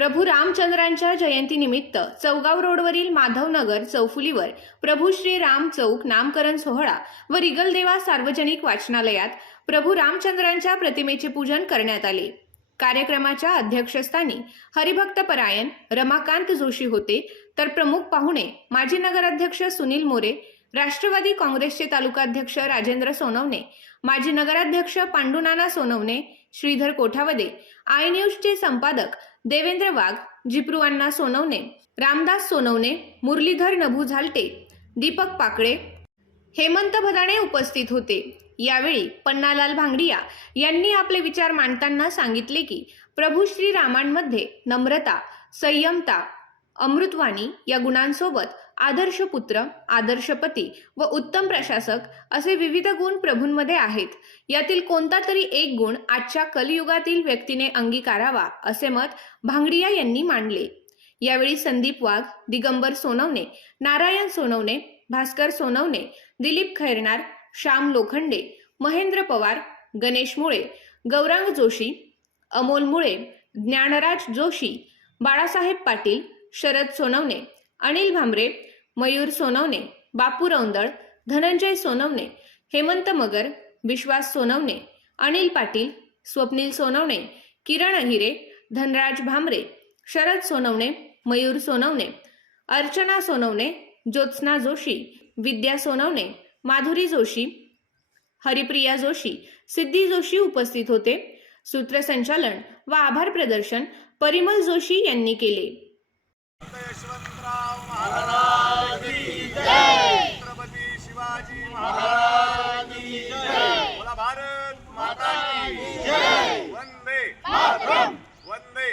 प्रभू रामचंद्रांच्या जयंतीनिमित्त चौगाव रोडवरील माधवनगर चौफुलीवर प्रभू श्री राम चौक नामकरण सोहळा व रिगलदेवा सार्वजनिक वाचनालयात प्रभू रामचंद्रांच्या प्रतिमेचे पूजन करण्यात आले. कार्यक्रमाच्या अध्यक्षस्थानी हरिभक्त परायण रमाकांत जोशी होते. तर प्रमुख पाहुणे माजी नगराध्यक्ष सुनील मोरे राष्ट्रवादी काँग्रेसचे तालुकाध्यक्ष राजेंद्र सोनवणे माजी नगराध्यक्ष पांडुनाना सोनवणे श्रीधर कोठावदे आय न्यूजचे संपादक देवेंद्र वाघ जिप्रू अण्णा सोनवणे रामदास सोनवणे मुरलीधर नभू झालटे दीपक पाकळे हेमंत भदाणे उपस्थित होते. यावेळी पन्नालाल भांगडिया यांनी आपले विचार मांडताना सांगितले की प्रभू श्री रामांमध्ये नम्रता संयमता अमृतवाणी या गुणांसोबत आदर्श पुत्र आदर्श पती व उत्तम प्रशासक असे विविध गुण प्रभूंमध्ये आहेत. यातील कोणता तरी एक गुण आजच्या कलियुगातील व्यक्तीने अंगीकारावा असे मत भांगडिया यांनी मांडले. यावेळी संदीप वाघ दिगंबर सोनवणे नारायण सोनवणे भास्कर सोनवणे दिलीप खैरनार श्याम लोखंडे महेंद्र पवार गणेश मुळे गौरांग जोशी अमोल मुळे ज्ञानराज जोशी बाळासाहेब पाटील शरद सोनवणे अनिल भांबरे मयूर सोनवणे बापू रौंदळ धनंजय सोनवणे हेमंत मगर विश्वास सोनवणे अनिल पाटील स्वप्नील सोनवणे किरण अहिरे धनराज भांबरे शरद सोनवणे मयूर सोनवणे अर्चना सोनवणे ज्योत्स्ना जोशी विद्या सोनवणे माधुरी जोशी हरिप्रिया जोशी सिद्धी जोशी उपस्थित होते. सूत्रसंचालन व आभार प्रदर्शन परिमल जोशी यांनी केले. यशवंतराव महाराज छत्रपती शिवाजी महाराज बोला भारत माता की वंदे वंदे